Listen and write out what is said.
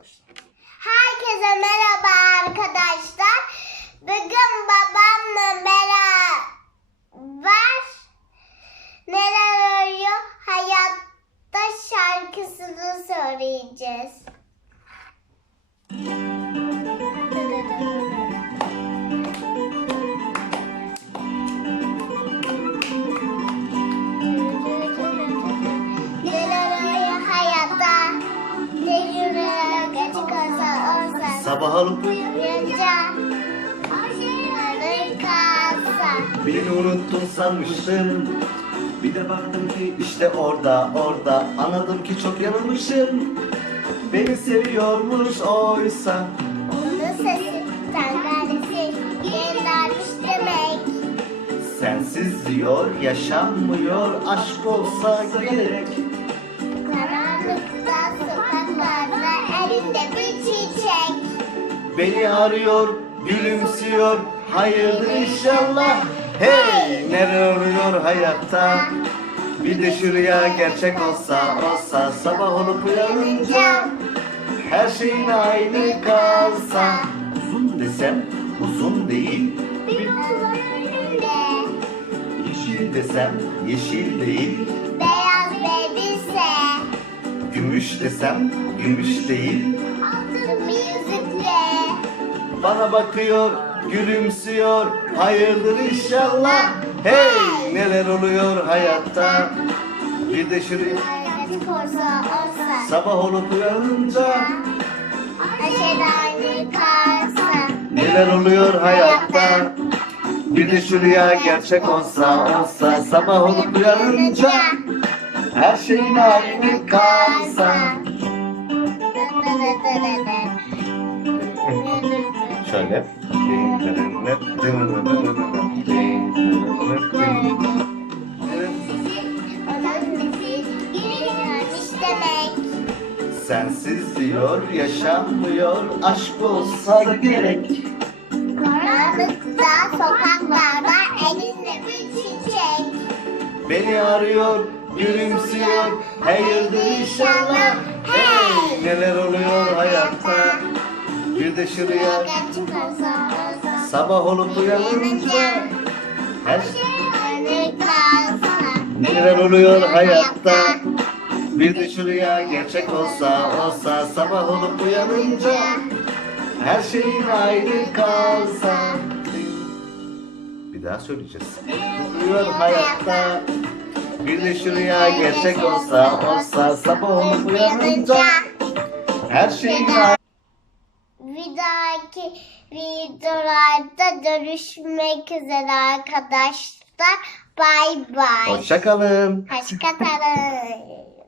Herkese merhaba arkadaşlar. Bugün babamla beraber neler oluyor hayatta şarkısını söyleyeceğiz. Aşağıları kalsa. beni unuttun sanmıştım. Bir de baktım ki işte orada orada anladım ki çok yanılmışım. Beni seviyormuş oysa Onun sesi tangarisi yenilmiş demek. sensiz diyor yaşanmıyor aşk olsa gerek. Karanlıkta sokaklarda elinde bir çiçek. Beni arıyor gülümsüyor hayırdır inşallah. Hey neler oluyor hayatta? Bir de şu rüya gerçek olsa olsa sabah olup uyanınca her şeyin aynı kalsa uzun desem uzun değil yeşil desem yeşil değil beyaz bir elbise. gümüş desem gümüş değil. Bana bakıyor gülümsüyor. Hayırdır inşallah. Hey neler oluyor hayatta? Bir de şu rüya Gerçek olsa olsa. sabah olup uyanınca. Neler oluyor hayatta? Bir de şu rüya gerçek olsa olsa. Sabah olup uyanınca. Her şeyin aynı kalsa Şöyle Sensiz diyor yaşanmıyor Aşk olsa gerek Karanlıkta sokaklarda elinde bir çiçek. Beni arıyor, gülümsüyor. Hayırdır inşallah. Hey, neler oluyor hayatta? Bir de şu rüya Gerçek olsa olsa. sabah olup uyanınca her neler oluyor hayatta? Bir de şu rüya gerçek olsa olsa sabah olup uyanınca her şeyin aynı kalsa. Bir daha söyleyeceğiz. Oluyor hayatta. Bir de şu rüya gerçek olsa olsa sabah olup uyanınca her şeyin aynı dahaki videolarda görüşmek üzere arkadaşlar. Bay bay. Hoşçakalın. Hoşçakalın.